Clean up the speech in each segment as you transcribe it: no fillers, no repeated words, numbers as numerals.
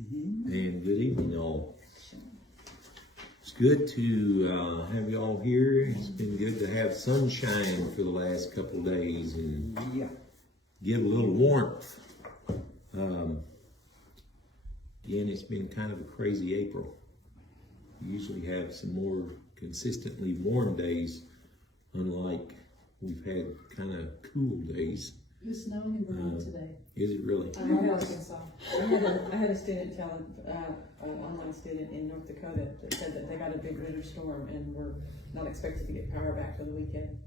And good evening, all. It's good to have you all here. It's been good to have sunshine for the last couple of days and give a little warmth. Again, it's been kind of a crazy April. We usually have some more consistently warm days, unlike we've had kind of cool days. It's snowing in Vermont today. Is it really? I'm in Arkansas. I had a student tell, an online student in North Dakota that said that they got a big winter storm and were not expected to get power back for the weekend.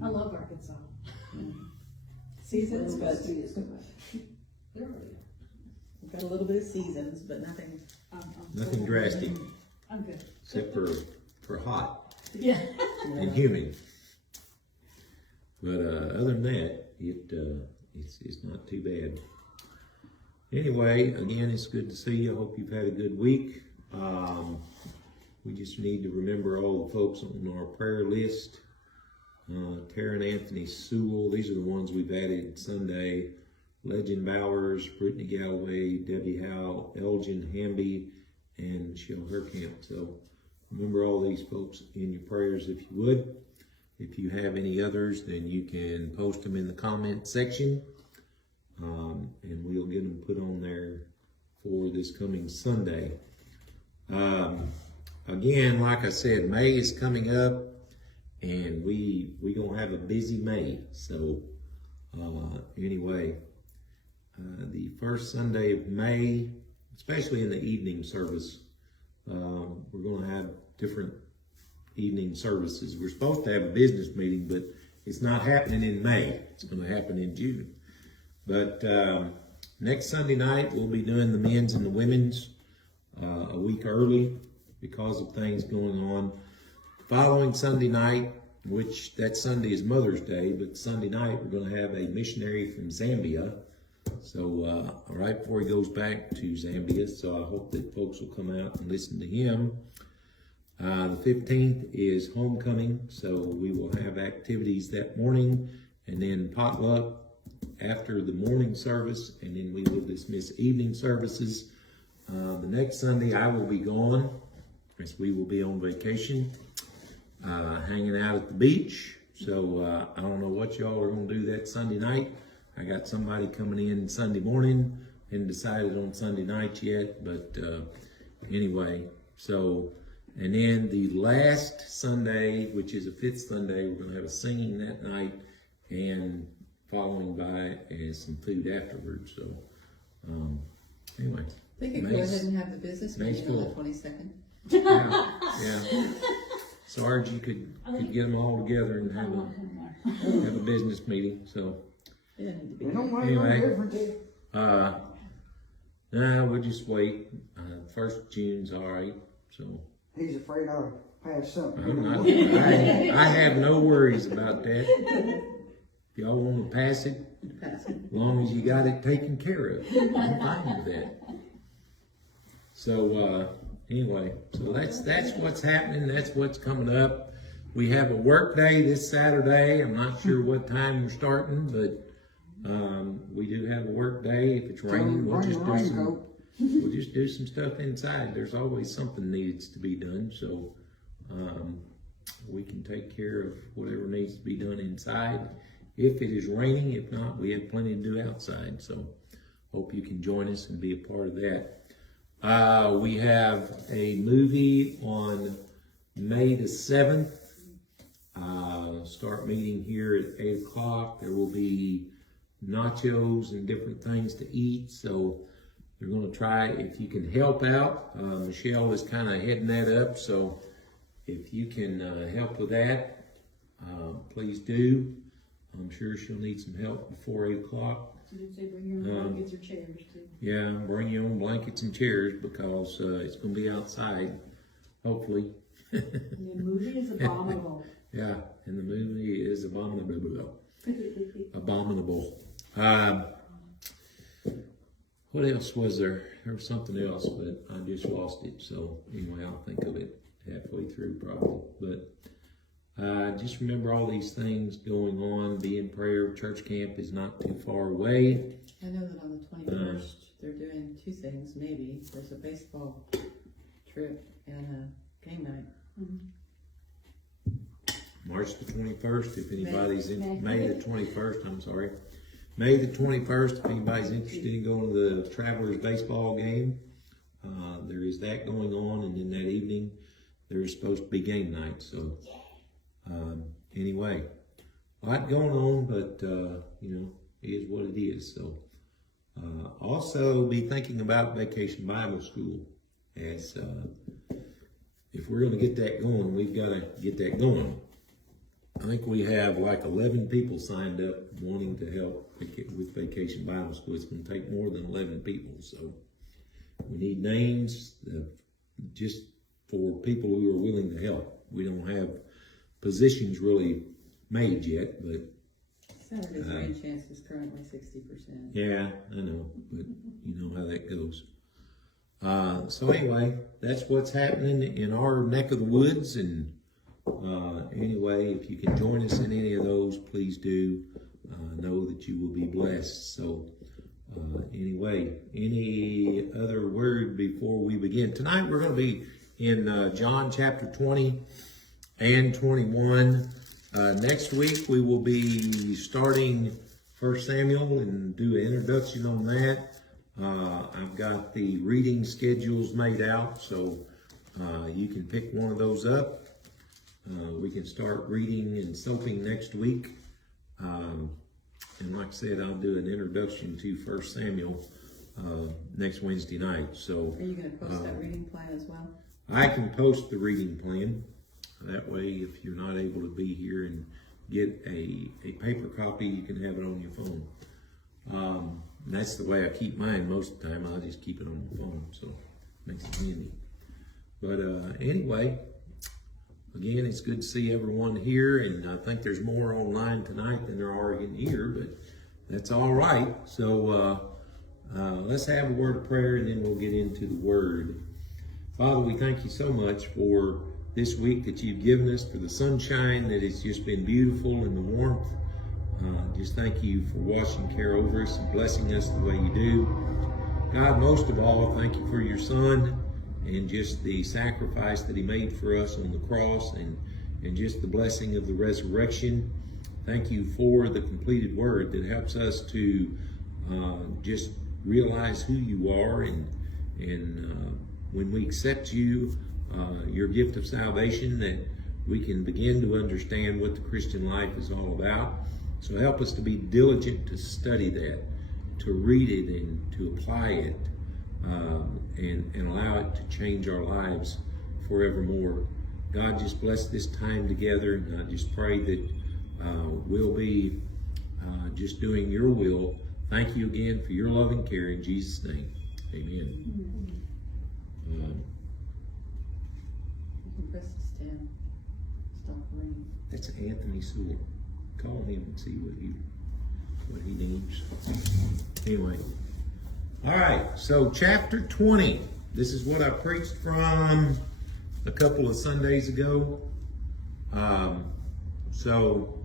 I love Arkansas. Seasons, but we've got a little bit of seasons, but nothing. Nothing drastic, I'm good. except for hot Yeah. and humid. But other than that, it's not too bad. Anyway, again, it's good to see you. I hope you've had a good week. We just need to remember all the folks on our prayer list. Tara and Anthony Sewell, these are the ones we've added Sunday. Legend Bowers, Brittany Galloway, Debbie Howe, Elgin Hamby, and Michelle Herkamp. So remember all these folks in your prayers if you would. If you have any others, then you can post them in the comment section, and we'll get them put on there for this coming Sunday. Again, like I said, May is coming up, and we gonna have a busy May. So anyway, the first Sunday of May, especially in the evening service, we're gonna have different evening services. We're supposed to have a business meeting, but it's not happening in May. It's going to happen in June. But next Sunday night, we'll be doing the men's and the women's a week early because of things going on. Following Sunday night, which that Sunday is Mother's Day, but Sunday night we're going to have a missionary from Zambia. So right before he goes back to Zambia, so I hope that folks will come out and listen to him. The 15th is homecoming, so we will have activities that morning, and then potluck after the morning service, and then we will dismiss evening services. The next Sunday I will be gone, as we will be on vacation, hanging out at the beach. So I don't know what y'all are going to do that Sunday night. I got somebody coming in Sunday morning, hadn't decided on Sunday night yet, but anyway, so. And then the last Sunday, which is a fifth Sunday, we're going to have a singing that night and following by some food afterwards. So, anyway. They could go ahead and have the business meeting on the 22nd. Yeah. So Archie could get them all together and have a business meeting. So, anyway, we'll just wait. First June's all right. So. He's afraid I'll pass something. I'm not, I have no worries about that. If y'all want to pass it, as long as you got it taken care of, I'm fine with that. So anyway, so that's what's happening. That's what's coming up. We have a work day this Saturday. I'm not sure what time we're starting, but we do have a work day. If it's raining, we'll just do some stuff inside. There's always something needs to be done, so we can take care of whatever needs to be done inside if it is raining. If not, we have plenty to do outside, so hope you can join us and be a part of that. We have a movie on May the 7th. Start meeting here at 8 o'clock. There will be nachos and different things to eat, so we're going to try, if you can help out. Michelle is kind of heading that up, so if you can help with that, please do. I'm sure she'll need some help before 8 o'clock. So did they bring your own blankets or chairs too? Yeah, bring your own blankets and chairs because it's going to be outside, hopefully. And the movie is abominable. Yeah, and the movie is abominable. Abominable. What else was there? There was something else, but I just lost it. So anyway, I'll think of it halfway through probably. But just remember all these things going on. Be in prayer. Church camp is not too far away. I know that on the 21st they're doing two things, maybe. There's a baseball trip and a game night. March the 21st, if anybody's in, May. May the 21st, I'm sorry. May the 21st, if anybody's interested in going to the Travelers baseball game, there is that going on, and then that evening, there's supposed to be game night, so, anyway, a lot going on, but, it is what it is, so. Also be thinking about Vacation Bible School, as, if we're gonna get that going, we've gotta get that going. I think we have like 11 people signed up wanting to help with Vacation Bible School. It's going to take more than 11 people. So we need names just for people who are willing to help. We don't have positions really made yet, but Saturday's rain chance is currently 60%. yeah, I know, but you know how that goes. So anyway, that's what's happening in our neck of the woods, and anyway, if you can join us in any of those, please do. Know that you will be blessed. So anyway, any other word before we begin? Tonight we're going to be in John chapter 20 and 21. Next week we will be starting 1 Samuel and do an introduction on that. I've got the reading schedules made out, so you can pick one of those up. We can start reading and soaping next week. And like I said, I'll do an introduction to 1 Samuel next Wednesday night. So Are you going to post that reading plan as well? I can post the reading plan. That way, if you're not able to be here and get a paper copy, you can have it on your phone. That's the way I keep mine most of the time. I just keep it on my phone, so it makes it handy. But anyway, again, it's good to see everyone here, and I think there's more online tonight than there are in here, but that's all right. So let's have a word of prayer, and then we'll get into the word. Father, we thank you so much for this week that you've given us, for the sunshine that has just been beautiful, and the warmth. Just thank you for watching care over us and blessing us the way you do. God, most of all, thank you for your Son and just the sacrifice that he made for us on the cross, and just the blessing of the resurrection. Thank you for the completed word that helps us to just realize who you are, and when we accept you, your gift of salvation, that we can begin to understand what the Christian life is all about. So help us to be diligent to study that, to read it and to apply it, and allow it to change our lives forevermore. God, just bless this time together, and I just pray that we'll be just doing your will. Thank you again for your loving care in Jesus' name. Amen. You can press the stand. Stop the rain. That's Anthony Sewell. Call him and see what he needs. Anyway. All right, so chapter 20. This is what I preached from a couple of Sundays ago. So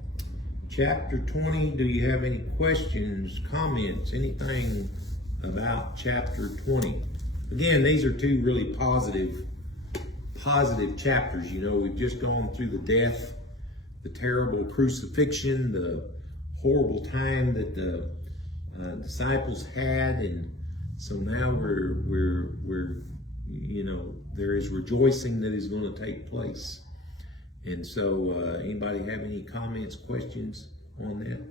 chapter 20, do you have any questions, comments, anything about chapter 20? Again, these are two really positive chapters. You know, we've just gone through the death, the terrible crucifixion, the horrible time that the disciples had, and so now we're you know, there is rejoicing that is going to take place. And so anybody have any comments, questions on that?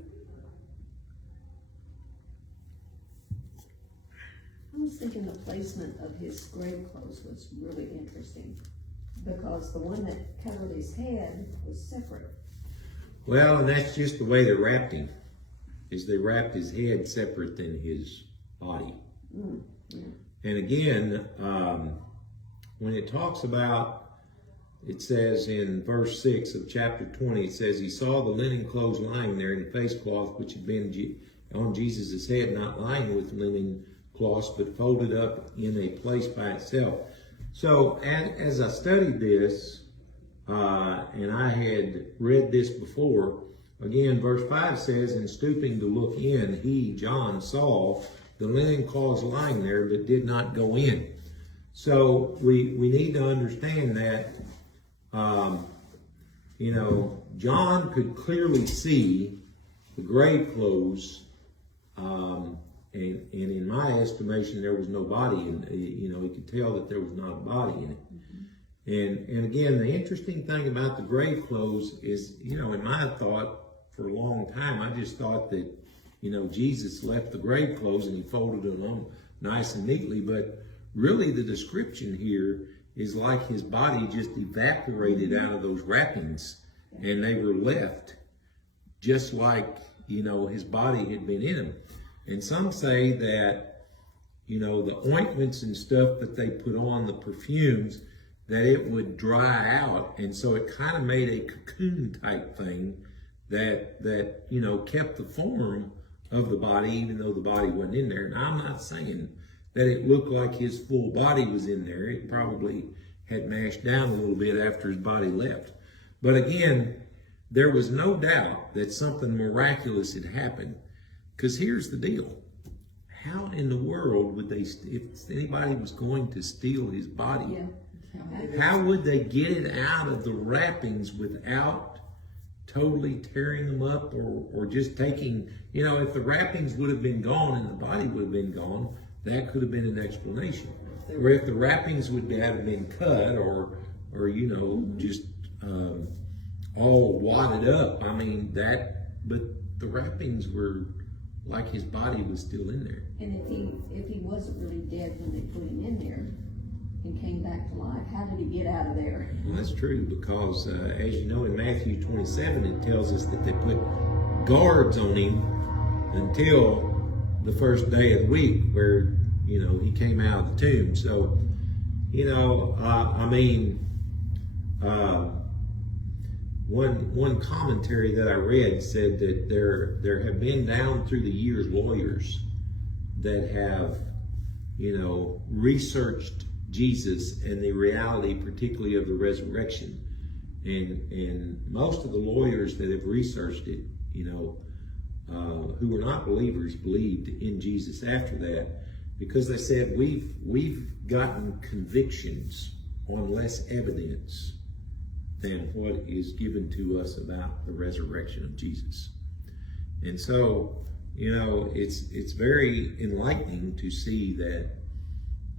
I was thinking the placement of his grave clothes was really interesting, because the one that covered his head was separate. Well, and that's just the way they wrapped him, is they wrapped his head separate than his body. Yeah. And again, when it talks about, it says in verse 6 of chapter 20, it says, he saw the linen clothes lying there, and the face cloth which had been on Jesus' head, not lying with linen cloths, but folded up in a place by itself. So as I studied this, and I had read this before, again, verse 5 says, and stooping to look in, he, John, saw the linen cloths lying there, but did not go in. So we need to understand that, you know, John could clearly see the grave clothes, and in my estimation, there was no body in it. You know, he could tell that there was not a body in it. And again, the interesting thing about the grave clothes is, you know, in my thought for a long time, I just thought that, you know, Jesus left the grave clothes and he folded them nice and neatly. But really the description here is like his body just evaporated out of those wrappings and they were left just like, you know, his body had been in them. And some say that, you know, the ointments and stuff that they put on, the perfumes, that it would dry out. And so it kind of made a cocoon type thing that, you know, kept the form of the body, even though the body wasn't in there. Now, I'm not saying that it looked like his full body was in there. It probably had mashed down a little bit after his body left. But again, there was no doubt that something miraculous had happened. Because here's the deal. How in the world would they, if anybody was going to steal his body, how would they get it out of the wrappings without totally tearing them up or just taking, you know, if the wrappings would have been gone and the body would have been gone, that could have been an explanation. Or if the wrappings would have been cut or you know, just all wadded up, I mean, but the wrappings were like his body was still in there. And if he wasn't really dead when they put him in there and came back to life, how did he get out of there? Well, that's true because, as you know, in Matthew 27, it tells us that they put guards on him until the first day of the week where, you know, he came out of the tomb. So, you know, I mean, one commentary that I read said that there have been down through the years lawyers that have, you know, researched Jesus and the reality, particularly of the resurrection, and most of the lawyers that have researched it, you know, who were not believers, believed in Jesus after that, because they said we've gotten convictions on less evidence than what is given to us about the resurrection of Jesus. And so, you know, it's very enlightening to see that,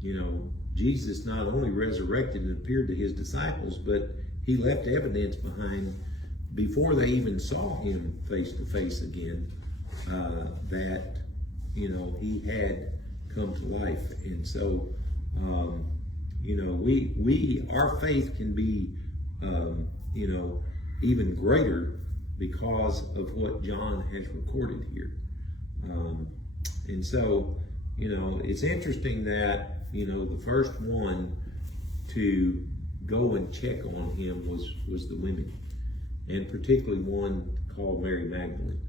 you know, Jesus not only resurrected and appeared to his disciples, but he left evidence behind before they even saw him face to face again, that, you know, he had come to life. And so, you know, our faith can be, you know, even greater because of what John has recorded here. And so, you know, it's interesting that, you know, the first one to go and check on him was the women, and particularly one called Mary Magdalene,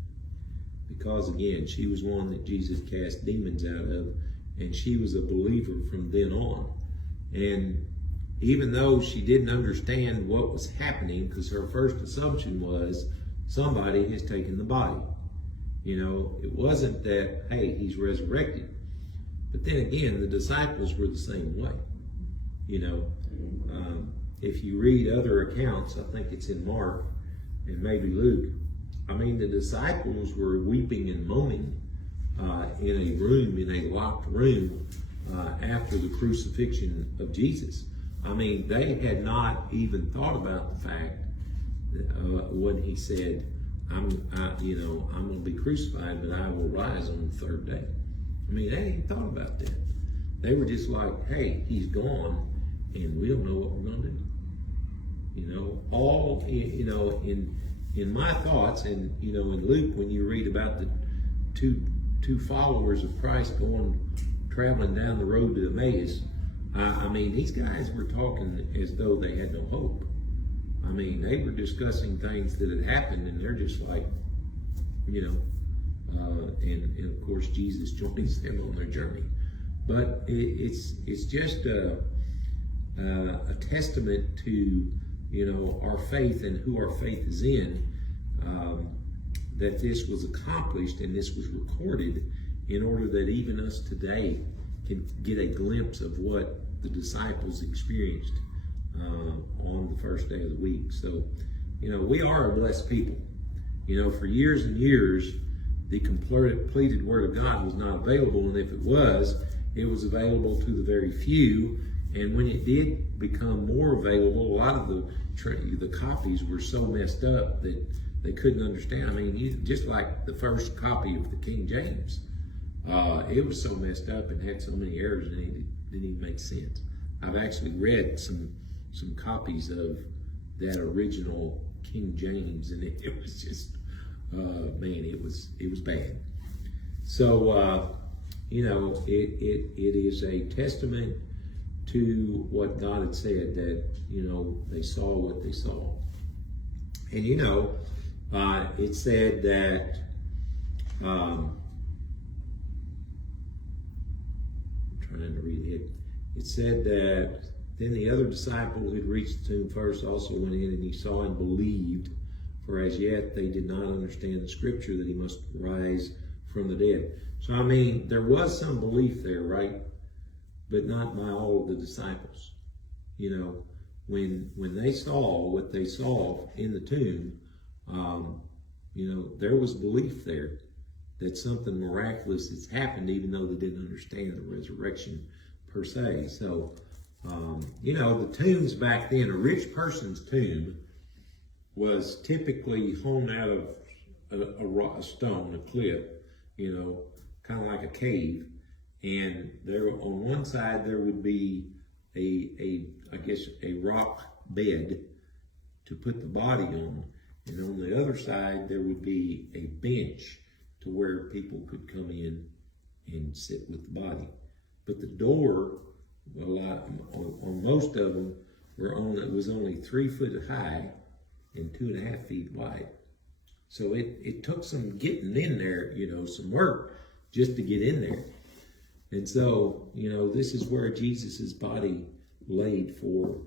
because again, she was one that Jesus cast demons out of, and she was a believer from then on. And even though she didn't understand what was happening, because her first assumption was somebody has taken the body. You know, it wasn't that, hey, he's resurrected. But then again, the disciples were the same way. You know, if you read other accounts, I think it's in Mark and maybe Luke, I mean, the disciples were weeping and moaning in a room, in a locked room, after the crucifixion of Jesus. I mean, they had not even thought about the fact that, when he said, I'm going to be crucified, but I will rise on the third day. I mean, they hadn't thought about that. They were just like, hey, he's gone, and we don't know what we're going to do. You know, all, you know, in my thoughts, and, you know, in Luke, when you read about the two followers of Christ traveling down the road to Emmaus, I mean, these guys were talking as though they had no hope. I mean, they were discussing things that had happened, and they're just like, you know, and of course Jesus joins them on their journey. But it's just a testament to, you know, our faith and who our faith is in, that this was accomplished and this was recorded in order that even us today can get a glimpse of what the disciples experienced on the first day of the week. So, we are a blessed people. For years and years, the completed Word of God was not available, and if it was available to the very few. And when it did become more available, a lot of the copies were so messed up that they couldn't understand. I mean, just like the first copy of the King James, it was so messed up and had so many errors in it, it didn't even make sense. I've actually read some copies of that original King James, and it was just, man, it was bad. So, it is a testament to what God had said, that, they saw what they saw. And, it said that, I'm trying to read it. It said that then the other disciple who had reached the tomb first also went in, and he saw and believed, for as yet they did not understand the scripture that he must rise from the dead. So, I mean, there was some belief there, right? But not by all of the disciples. When they saw what they saw in the tomb, there was belief there that something miraculous has happened, even though they didn't understand the resurrection per se. So, the tombs back then, a rich person's tomb was typically hewn out of a stone, a cliff, kind of like a cave. And there, on one side, there would be a rock bed to put the body on. And on the other side, there would be a bench to where people could come in and sit with the body. But the door, on most of them, was only 3 foot high and 2.5 feet wide. So it took some getting in there, some work just to get in there. And so, this is where Jesus's body laid for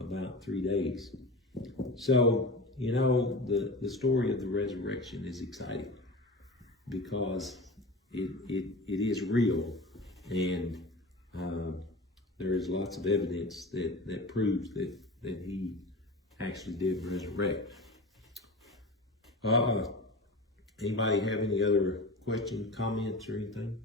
about 3 days. So, the story of the resurrection is exciting because it is real, and there is lots of evidence that proves that he actually did resurrect. Anybody have any other questions, comments, or anything?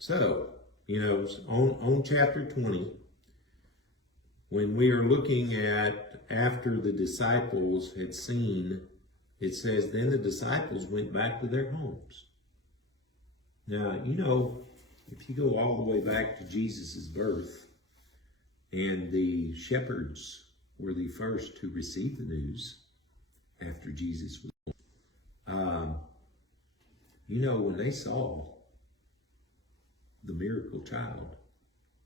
So, on chapter 20, when we are looking at after the disciples had seen, it says, then the disciples went back to their homes. Now, if you go all the way back to Jesus' birth, and the shepherds were the first to receive the news after Jesus was born, when they saw the miracle child,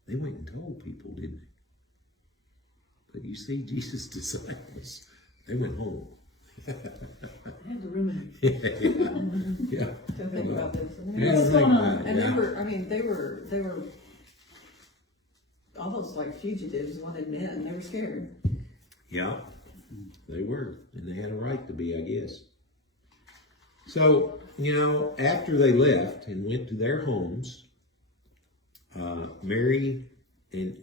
they went and told people, didn't they? But you see, Jesus' disciples, they went home. I had to ruminate. Yeah. To think about this. What's going on? And they were almost like fugitives, wanted men. They were scared. Yeah, they were. And they had a right to be, I guess. So, after they left and went to their homes, Mary and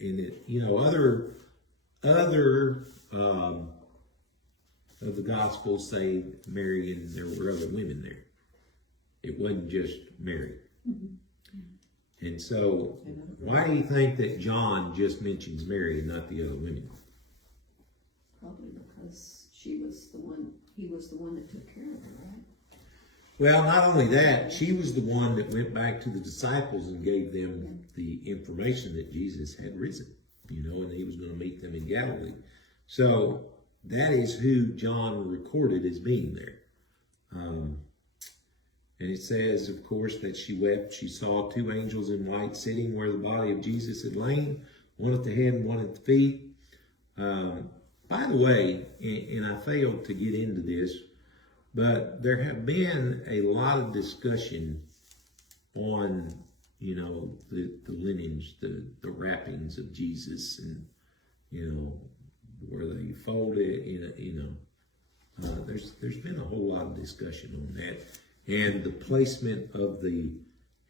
other of the Gospels say Mary and there were other women there. It wasn't just Mary. Mm-hmm. And so, why do you think that John just mentions Mary and not the other women? Probably because he was the one that took care of her, right? Well, not only that, she was the one that went back to the disciples and gave them the information that Jesus had risen, and he was going to meet them in Galilee. So that is who John recorded as being there. And it says, of course, that she wept. She saw 2 angels in white sitting where the body of Jesus had lain, one at the head and one at the feet. By the way, and I failed to get into this, but there have been a lot of discussion on, the lineage, the wrappings of Jesus, and, where they fold it, there's been a whole lot of discussion on that, and the placement of the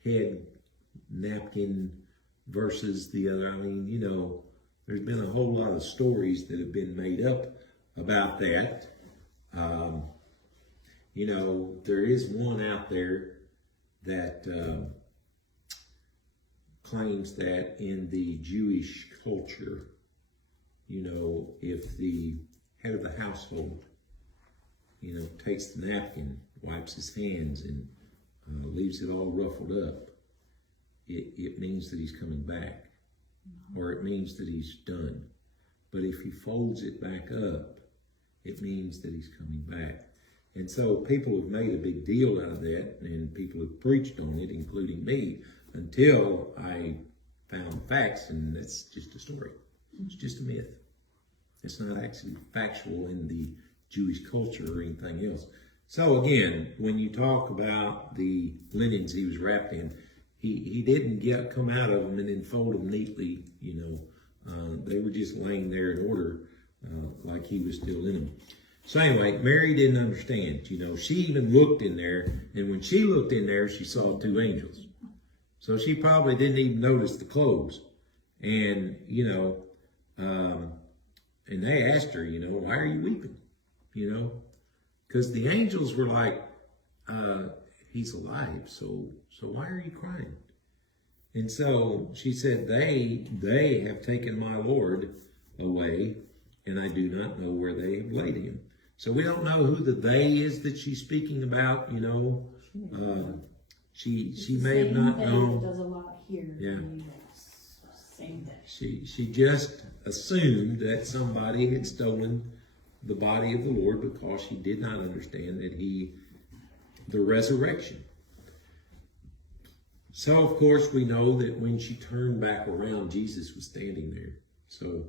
head napkin versus the other. I mean, there's been a whole lot of stories that have been made up about that. There is one out there that claims that in the Jewish culture, if the head of the household, takes the napkin, wipes his hands, and leaves it all ruffled up, it means that he's coming back, or it means that he's done. But if he folds it back up, it means that he's coming back. And so people have made a big deal out of that, and people have preached on it, including me, until I found facts, and that's just a story. It's just a myth. It's not actually factual in the Jewish culture or anything else. So again, when you talk about the linens he was wrapped in, he didn't come out of them and then fold them neatly, they were just laying there in order, like he was still in them. So anyway, Mary didn't understand, she even looked in there, and when she looked in there, she saw two angels. So she probably didn't even notice the clothes. And, and they asked her, why are you weeping? Because the angels were like, he's alive, so why are you crying? And so she said, they have taken my Lord away, and I do not know where they have laid him. So we don't know who the they is that she's speaking about, She may have not known. Does a lot here. Yeah. Same thing. She just assumed that somebody had stolen the body of the Lord because she did not understand that the resurrection. So, of course, we know that when she turned back around, Jesus was standing there. So,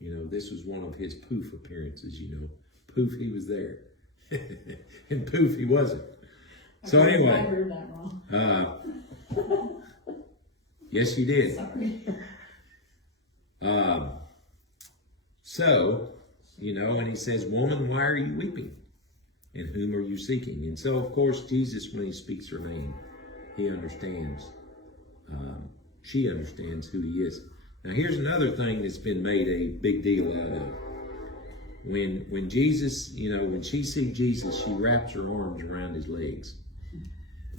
this was one of his poof appearances, Poof, he was there. And poof, he wasn't. So anyway. I heard that wrong. Yes, you did. Sorry. So, and he says, woman, why are you weeping? And whom are you seeking? And so, of course, Jesus, when he speaks her name, he understands. She understands who he is. Now, here's another thing that's been made a big deal out of. When Jesus, when she sees Jesus, she wraps her arms around his legs.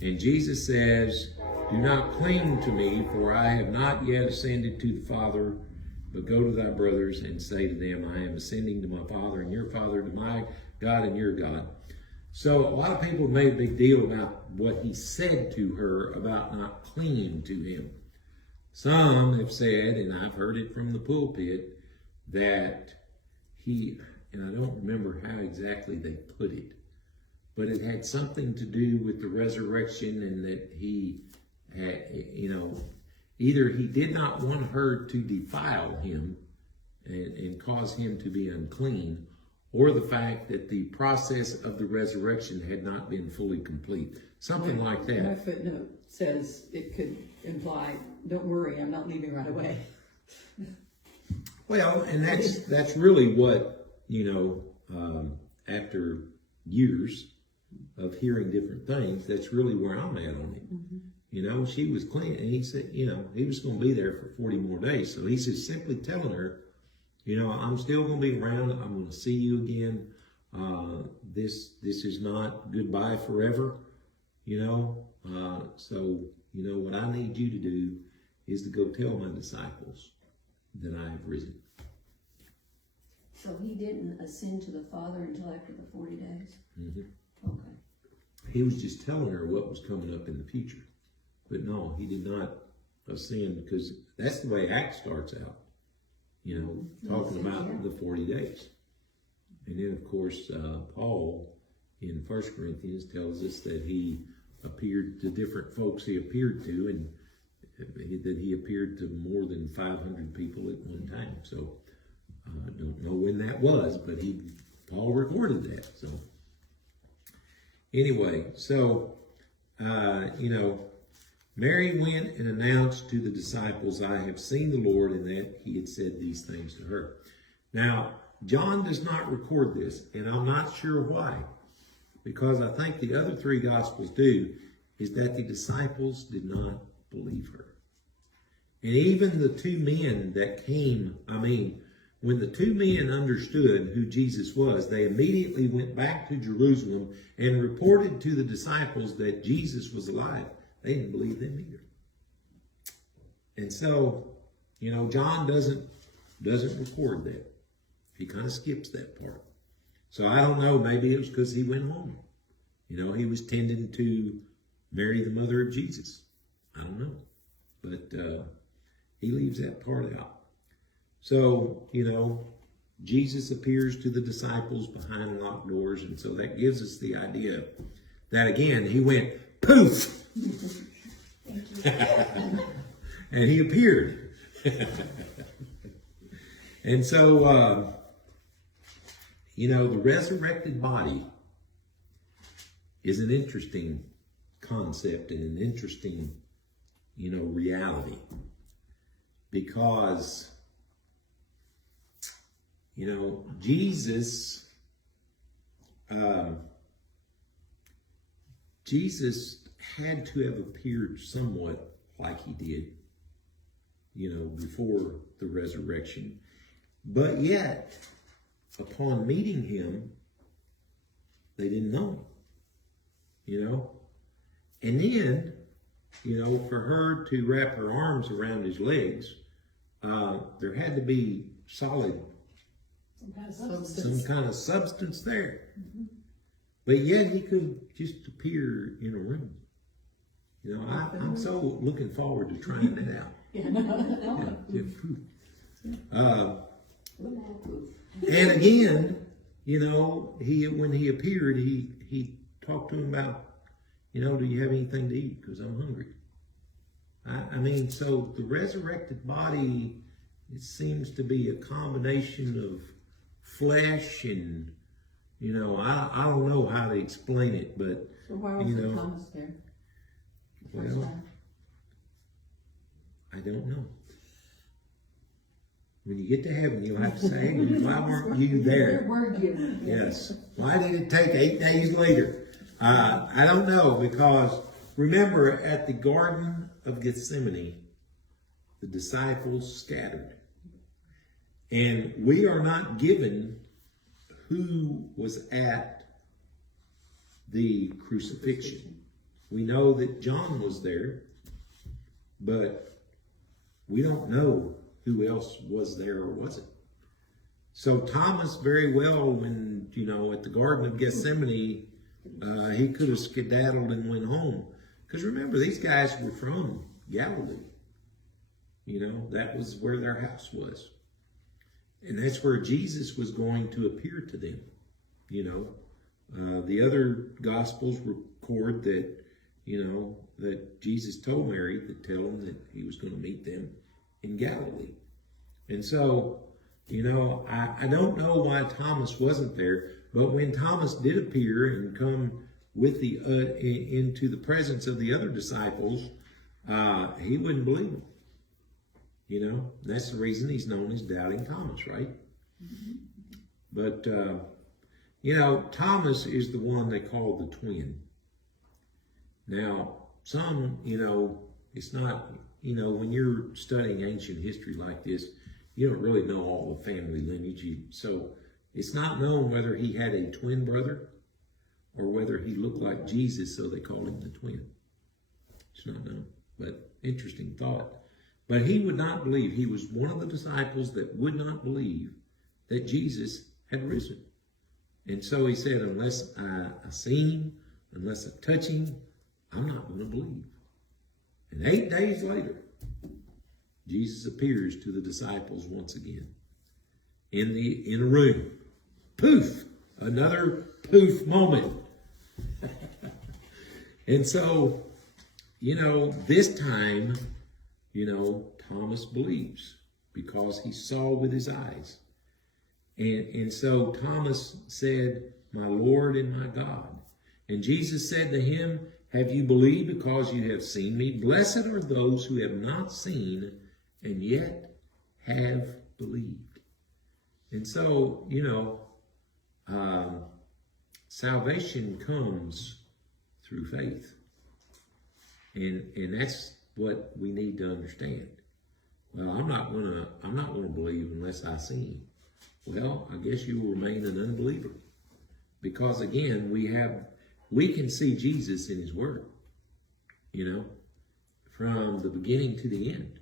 And Jesus says, do not cling to me, for I have not yet ascended to the Father, but go to thy brothers and say to them, I am ascending to my Father and your Father, to my God and your God. So a lot of people have made a big deal about what he said to her about not clinging to him. Some have said, and I've heard it from the pulpit, that he, and I don't remember how exactly they put it, but it had something to do with the resurrection, and that he had, either he did not want her to defile him and cause him to be unclean, or the fact that the process of the resurrection had not been fully complete. Something like that. My footnote says it could imply, don't worry, I'm not leaving right away. Well, and that's really what, after years of hearing different things, that's really where I'm at on it. Mm-hmm. She was clean, and he said, he was going to be there for 40 more days. So he's just simply telling her, I'm still going to be around. I'm going to see you again. This is not goodbye forever, So, what I need you to do is to go tell my disciples that I have risen. So he didn't ascend to the Father until after the 40 days? Mm-hmm. Okay. He was just telling her what was coming up in the future. But no, he did not ascend, because that's the way Acts starts out. Talking about the 40 days. And then, of course, Paul in 1 Corinthians tells us that he appeared to different folks he appeared to, and that he appeared to more than 500 people at one time. So I don't know when that was, but Paul recorded that. So anyway, Mary went and announced to the disciples, I have seen the Lord, and that he had said these things to her. Now, John does not record this, and I'm not sure why, because I think the other three Gospels do, is that the disciples did not believe her. And even the two men that came, when the two men understood who Jesus was, they immediately went back to Jerusalem and reported to the disciples that Jesus was alive. They didn't believe them either. And so, John doesn't record that. He kind of skips that part. So I don't know, maybe it was because he went home. He was tending to Mary, the mother of Jesus. I don't know. But he leaves that part out. So, Jesus appears to the disciples behind locked doors. And so that gives us the idea that, again, he went poof. And he appeared. And so, the resurrected body is an interesting concept and an interesting, reality. Because, Jesus had to have appeared somewhat like he did, before the resurrection. But yet, upon meeting him, they didn't know him, And then, for her to wrap her arms around his legs, there had to be solid, some kind of substance there. Mm-hmm. But yet he could just appear in a room. I'm so looking forward to trying that out. And again, when he appeared, he talked to him about, do you have anything to eat? Because I'm hungry. So the resurrected body, it seems to be a combination of flesh and, I don't know how to explain it, but, So why wasn't Thomas there? Well, I don't know. When you get to heaven, you'll have to say, why weren't you there? Were you? Yes. Why did it take 8 days later? I don't know, because remember, at the Garden of Gethsemane, the disciples scattered. And we are not given who was at the crucifixion. We know that John was there, but we don't know who else was there or wasn't. So Thomas very well, when, at the Garden of Gethsemane, he could have skedaddled and went home. Because remember, these guys were from Galilee. That was where their house was. And that's where Jesus was going to appear to them. The other Gospels record that, that Jesus told Mary to tell them that he was going to meet them in Galilee. And so, I don't know why Thomas wasn't there, but when Thomas did appear and come with into the presence of the other disciples, he wouldn't believe them. That's the reason he's known as Doubting Thomas, right? Mm-hmm. But, Thomas is the one they call the twin. Now, some, it's not, when you're studying ancient history like this, you don't really know all the family lineage. So it's not known whether he had a twin brother or whether he looked like Jesus, so they called him the twin. It's not known, but interesting thought. But he would not believe. He was one of the disciples that would not believe that Jesus had risen. And so he said, unless I see him, unless I touch him, I'm not going to believe. And 8 days later, Jesus appears to the disciples once again in a room. Poof! Another poof moment. And so, this time, Thomas believes because he saw with his eyes. And so Thomas said, my Lord and my God. And Jesus said to him, have you believed because you have seen me? Blessed are those who have not seen and yet have believed. And so, salvation comes through faith. And that's what we need to understand. Well, I'm not gonna believe unless I see him. Well, I guess you will remain an unbeliever. Because again, we can see Jesus in his word, from the beginning to the end.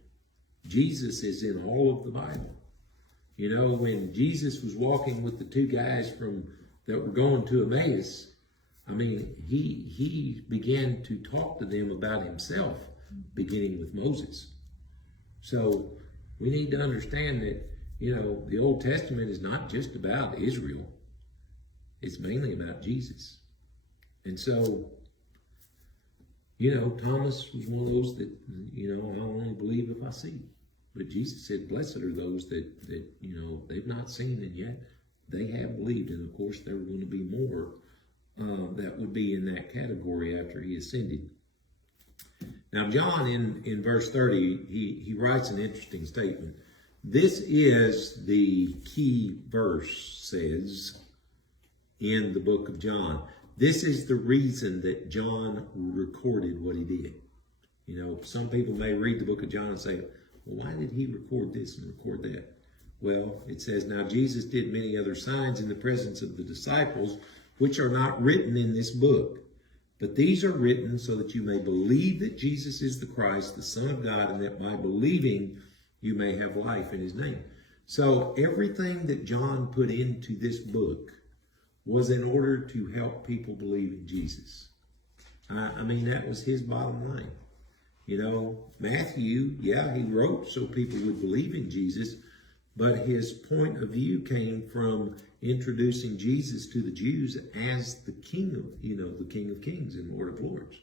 Jesus is in all of the Bible. When Jesus was walking with the two guys that were going to Emmaus, he began to talk to them about himself, beginning with Moses. So we need to understand that, the Old Testament is not just about Israel. It's mainly about Jesus. And so, Thomas was one of those that, I only believe if I see. But Jesus said, blessed are those that they've not seen and yet they have believed. And of course, there were going to be more that would be in that category after he ascended. Now, John, in verse 30, he writes an interesting statement. This is the key verse, says, in the book of John. This is the reason that John recorded what he did. Some people may read the book of John and say, well, why did he record this and record that? Well, it says, now Jesus did many other signs in the presence of the disciples, which are not written in this book. But these are written so that you may believe that Jesus is the Christ, the Son of God, and that by believing you may have life in his name. So everything that John put into this book was in order to help people believe in Jesus. That was his bottom line. Matthew, he wrote so people would believe in Jesus, but his point of view came from introducing Jesus to the Jews as the King of, the King of Kings and Lord of Lords.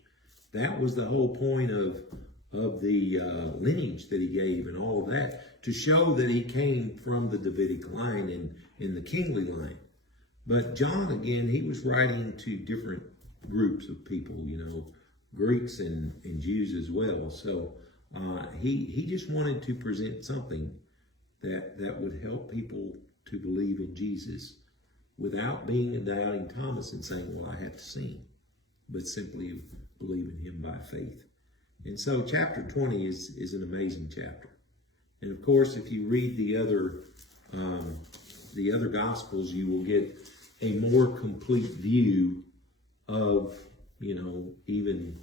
That was the whole point of the lineage that he gave and all of that, to show that he came from the Davidic line and in the kingly line. But John, again, he was writing to different groups of people, Greeks and Jews as well. So he just wanted to present something that would help people to believe in Jesus without being a doubting Thomas and saying, well, I have to see him, but simply believe in him by faith. And so chapter 20 is an amazing chapter. And of course, if you read the other Gospels, you will get a more complete view of, even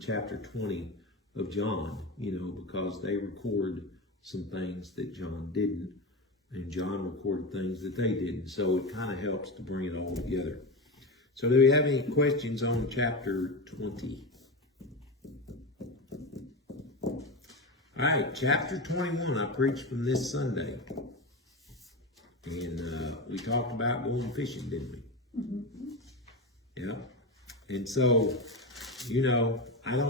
chapter 20 of John, because they record some things that John didn't, and John recorded things that they didn't. So it kind of helps to bring it all together. So do we have any questions on chapter 20? All right, chapter 21, I preached from this Sunday. And we talked about going fishing, didn't we? Mm-hmm. Yeah. And so, I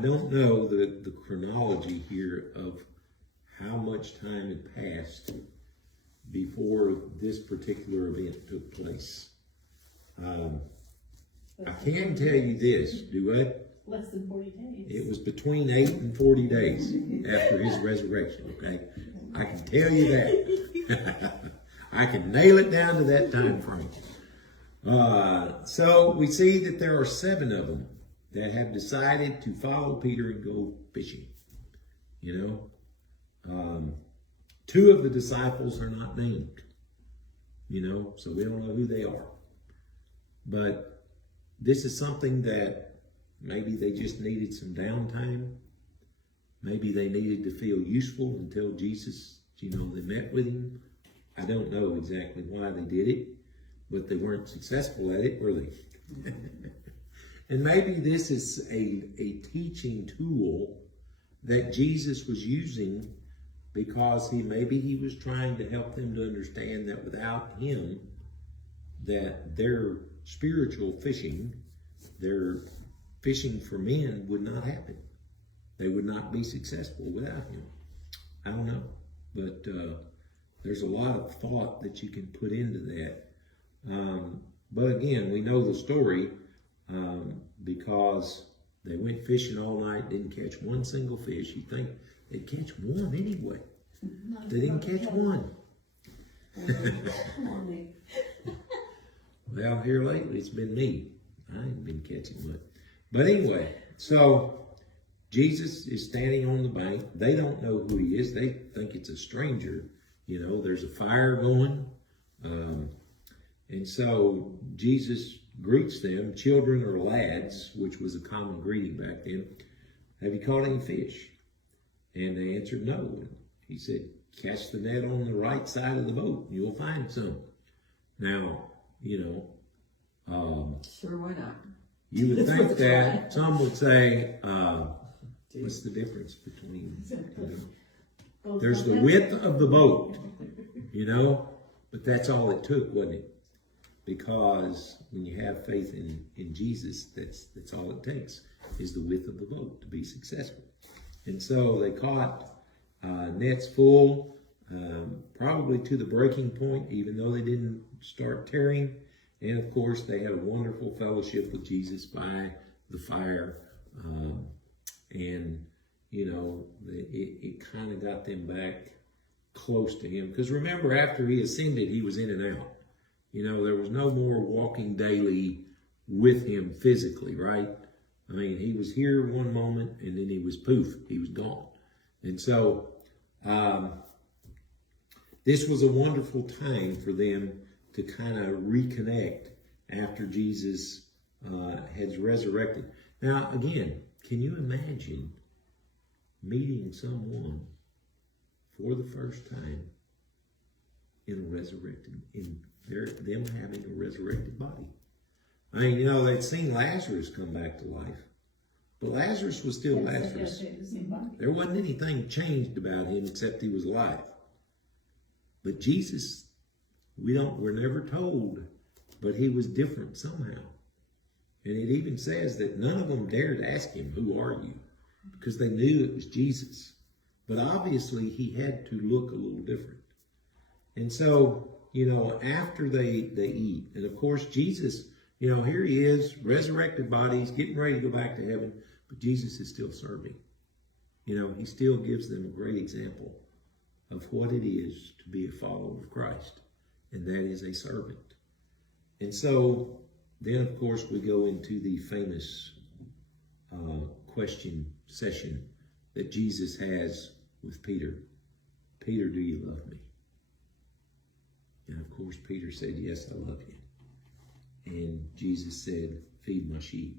don't know the chronology here of how much time had passed before this particular event took place. I can tell you this, Less than 40 days. It was between 8 and 40 days after his resurrection, okay? I can tell you that. I can nail it down to that time frame. So we see that there are 7 of them that have decided to follow Peter and go fishing. 2 of the disciples are not named, so we don't know who they are. But this is something that maybe they just needed some downtime. Maybe they needed to feel useful until Jesus, they met with him. I don't know exactly why they did it, but they weren't successful at it, were they? And maybe this is a teaching tool that Jesus was using because maybe he was trying to help them to understand that without him, that their spiritual fishing, their fishing for men would not happen. They would not be successful without him. I don't know, but there's a lot of thought that you can put into that. But again, we know the story because they went fishing all night, didn't catch one single fish. You'd think they'd catch one anyway. They didn't catch one. Come on, Nick. Well, here lately it's been me. I ain't been catching much. But anyway, so Jesus is standing on the bank. They don't know who he is. They think it's a stranger. You know, there's a fire going. And so Jesus greets them, children or lads, which was a common greeting back then. Have you caught any fish? And they answered no. And he said, cast the net on the right side of the boat and you'll find some. Now, you know, Sure, why not? you would That's think what that some would say, what's the difference between, there's the width of the boat, you know, but that's all it took, wasn't it? Because when you have faith in Jesus, that's all it takes, is the width of the boat to be successful. And so they caught nets full, probably to the breaking point, even though they didn't start tearing. And of course, they had a wonderful fellowship with Jesus by the fire. And, you know, it kind of got them back close to him. Because remember, after he ascended, he was in and out. You know, there was no more walking daily with him physically, right? I mean, he was here one moment and then he was poof, he was gone. And so, this was a wonderful time for them to kind of reconnect after Jesus has resurrected. Now, again, can you imagine meeting someone for the first time in a resurrected, them having a resurrected body? I mean, you know, they'd seen Lazarus come back to life, but Lazarus was still Lazarus. There wasn't anything changed about him except he was alive. But Jesus, we're never told, but he was different somehow. And it even says that none of them dared ask him, who are you? Because they knew it was Jesus. But obviously he had to look a little different. And so, you know, after they eat, and of course Jesus, you know, here he is, resurrected body, he's getting ready to go back to heaven, but Jesus is still serving. You know, he still gives them a great example of what it is to be a follower of Christ, and that is a servant. And so then, of course, we go into the famous question session that Jesus has with Peter. Peter, do you love me? And of course, Peter said, yes, I love you. And Jesus said, feed my sheep.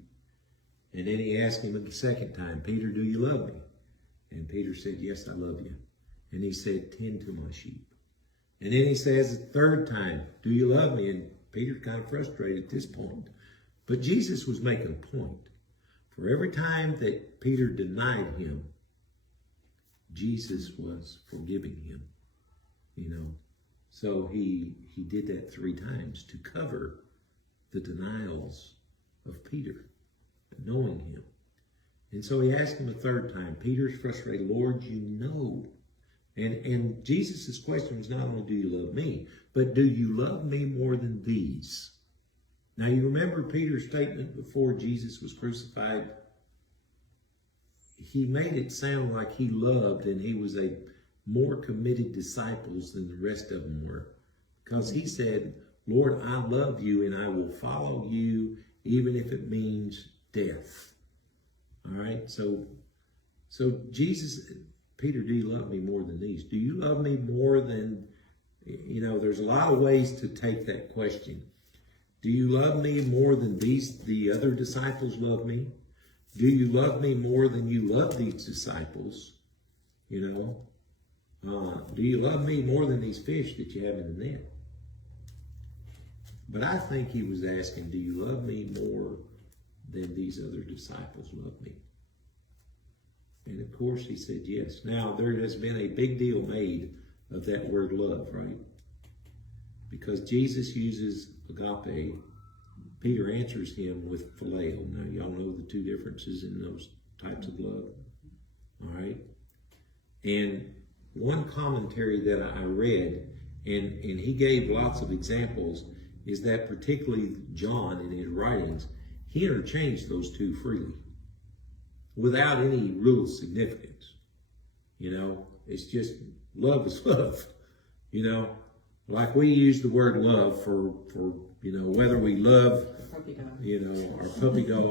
And then he asked him the second time, Peter, do you love me? And Peter said, yes, I love you. And he said, tend to my sheep. And then he says the third time, do you love me? And Peter's kind of frustrated at this point. But Jesus was making a point. For every time that Peter denied him, Jesus was forgiving him. You know, so he did that 3 times to cover the denials of Peter, knowing him. And so he asked him a third time. Peter's frustrated. Lord, you know. And Jesus' question was not only do you love me, but do you love me more than these? Now you remember Peter's statement before Jesus was crucified. He made it sound like he loved and he was a more committed disciples than the rest of them were. Because he said, Lord, I love you and I will follow you even if it means death. All right, so Jesus, Peter, do you love me more than these? Do you love me more than, you know, there's a lot of ways to take that question. Do you love me more than the other disciples love me? Do you love me more than you love these disciples? You know, do you love me more than these fish that you have in the net? But I think he was asking, do you love me more than these other disciples love me? And of course he said yes. Now there has been a big deal made of that word love, right? Because Jesus uses agape, Peter answers him with phileo. Now y'all know the 2 differences in those types of love. All right. And one commentary that I read, and he gave lots of examples, is that particularly John in his writings, he interchanged those 2 freely without any real significance. You know, it's just love is love, you know. like we use the word love for whether we love, Puppy dog. our puppy dog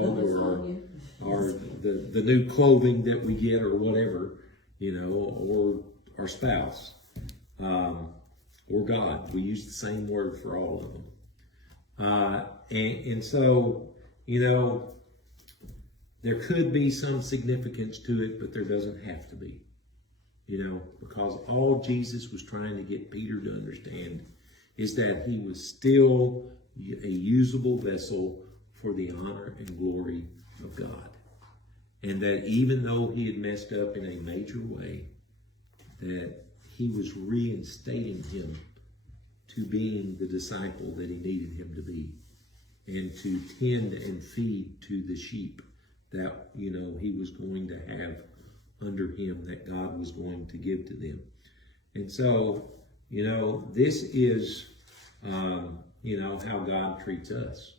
or the new clothing that we get or whatever, or our spouse, or God. We use the same word for all of them. And so, there could be some significance to it, but there doesn't have to be. Because all Jesus was trying to get Peter to understand is that he was still a usable vessel for the honor and glory of God. And that even though he had messed up in a major way, that he was reinstating him to being the disciple that he needed him to be, and to tend and feed to the sheep that, he was going to have under him, that God was going to give to them. And so, this is, how God treats us.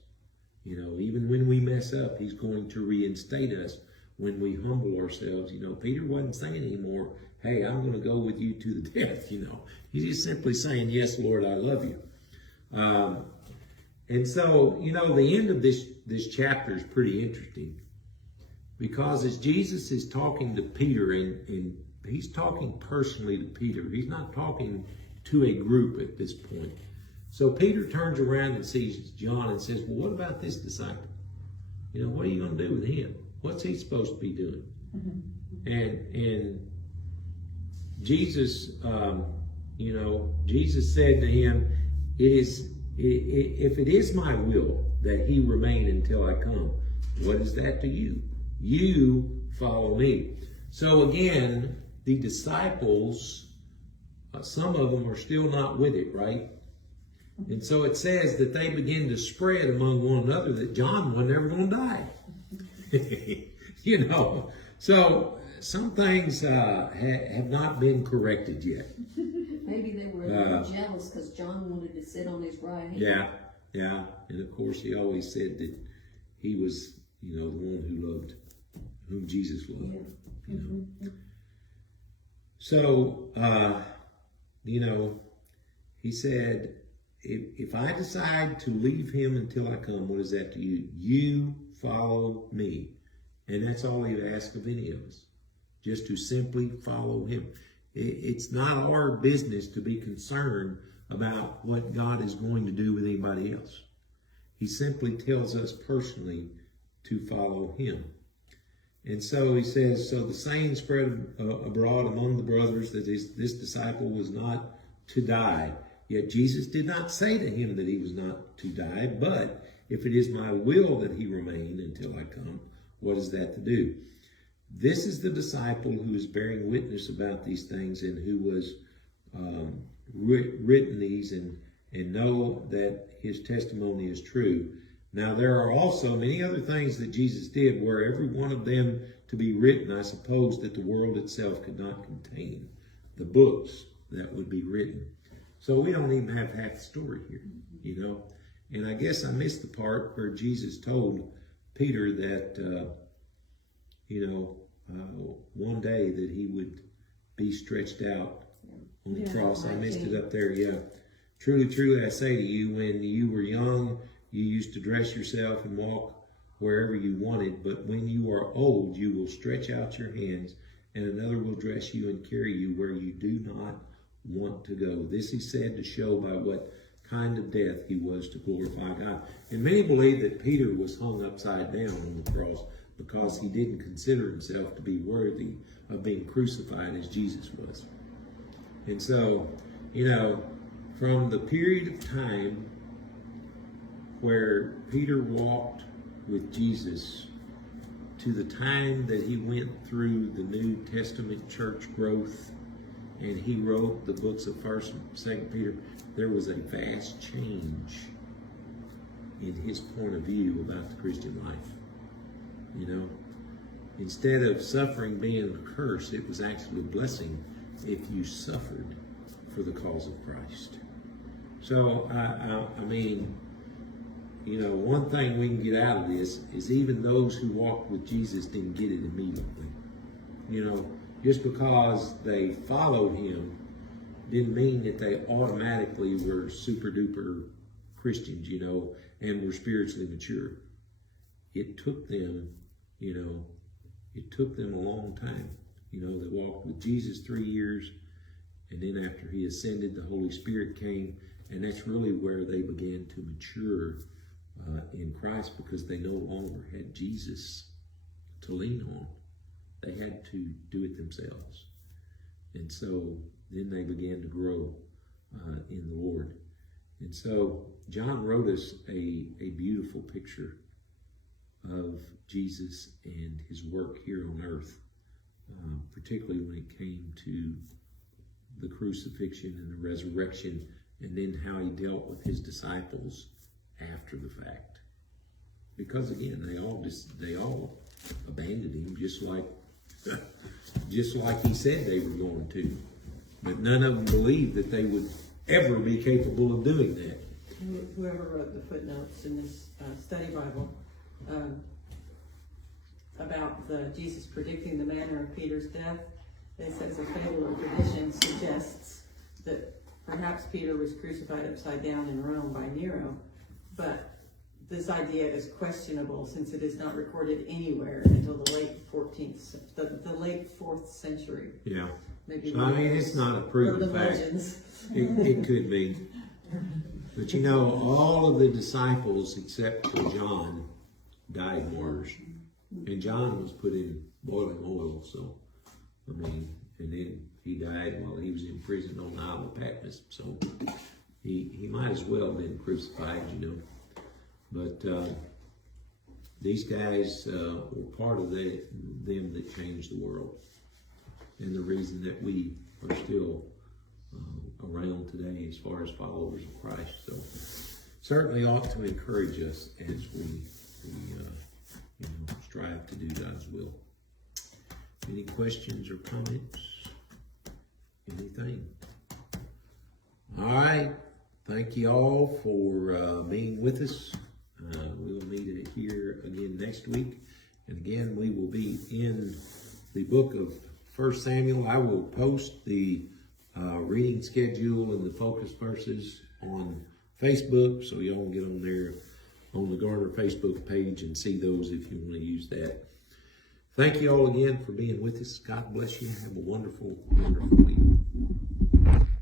Even when we mess up, he's going to reinstate us when we humble ourselves. Peter wasn't saying anymore, hey, I'm going to go with you to the death. He's just simply saying, yes, Lord, I love you. And so, the end of this chapter is pretty interesting, because as Jesus is talking to Peter, and he's talking personally to Peter, he's not talking to a group at this point. So Peter turns around and sees John and says, well, what about this disciple? What are you going to do with him? What's he supposed to be doing? Mm-hmm. And Jesus, Jesus said to him, if it is my will that he remain until I come, what is that to you? You follow me. So again, the disciples, some of them are still not with it, right? And so it says that they begin to spread among one another that John wasn't ever going to die. So some things have not been corrected yet. Maybe they were a little jealous because John wanted to sit on his right hand. Yeah. And of course, he always said that he was, the one whom Jesus loved. Yeah. So, he said, if I decide to leave him until I come, what is that to you? You follow me. And that's all he asks of any of us, just to simply follow him. It's not our business to be concerned about what God is going to do with anybody else. He simply tells us personally to follow him. And so he says, so the saying spread abroad among the brothers that this disciple was not to die. Yet Jesus did not say to him that he was not to die, but if it is my will that he remain until I come, what is that to do? This is the disciple who is bearing witness about these things, and who was written these, and know that his testimony is true. Now there are also many other things that Jesus did, were every one of them to be written, I suppose that the world itself could not contain the books that would be written. So we don't even have half the story here, And I guess I missed the part where Jesus told Peter that, one day that he would be stretched out on the cross. I missed it up there, yeah. Truly, truly, I say to you, when you were young, you used to dress yourself and walk wherever you wanted. But when you are old, you will stretch out your hands, and another will dress you and carry you where you do not want to go. This he said to show by what kind of death he was to glorify God. And many believe that Peter was hung upside down on the cross because he didn't consider himself to be worthy of being crucified as Jesus was. And so, from the period of time where Peter walked with Jesus to the time that he went through the New Testament church growth and he wrote the books of 1st and 2nd Peter, there was a vast change in his point of view about the Christian life. Instead of suffering being a curse, it was actually a blessing if you suffered for the cause of Christ. So, I mean, one thing we can get out of this is even those who walked with Jesus didn't get it immediately. Just because they followed him didn't mean that they automatically were super duper Christians, you know, and were spiritually mature. It took them, you know, it took them a long time. You know, they walked with Jesus 3 years, and then after he ascended, the Holy Spirit came, and that's really where they began to mature in Christ, because they no longer had Jesus to lean on. They had to do it themselves. And so then they began to grow in the Lord. And so John wrote us a beautiful picture of Jesus and his work here on earth, particularly when it came to the crucifixion and the resurrection, and then how he dealt with his disciples after the fact. Because again, they all abandoned him, just like he said they were going to. But none of them believed that they would ever be capable of doing that. Whoever wrote the footnotes in this study Bible about Jesus predicting the manner of Peter's death, they says a fable or tradition suggests that perhaps Peter was crucified upside down in Rome by Nero, but this idea is questionable since it is not recorded anywhere until the late 4th century. Yeah. Maybe So I mean, it's not a proven fact. legends. It could be. But you know, all of the disciples except for John died martyrs. And John was put in boiling oil, so, I mean, and then he died while he was in prison on the Isle of Patmos. So he might as well have been crucified, you know. But these guys were part of them that changed the world. And the reason that we are still around today as far as followers of Christ. So certainly ought to encourage us as we strive to do God's will. Any questions or comments? Anything? All right. Thank you all for being with us. We'll meet here again next week. And again, we will be in the book of 1 Samuel. I will post the reading schedule and the focus verses on Facebook, so y'all can get on there on the Garner Facebook page and see those if you want to use that. Thank you all again for being with us. God bless you. Have a wonderful, wonderful day.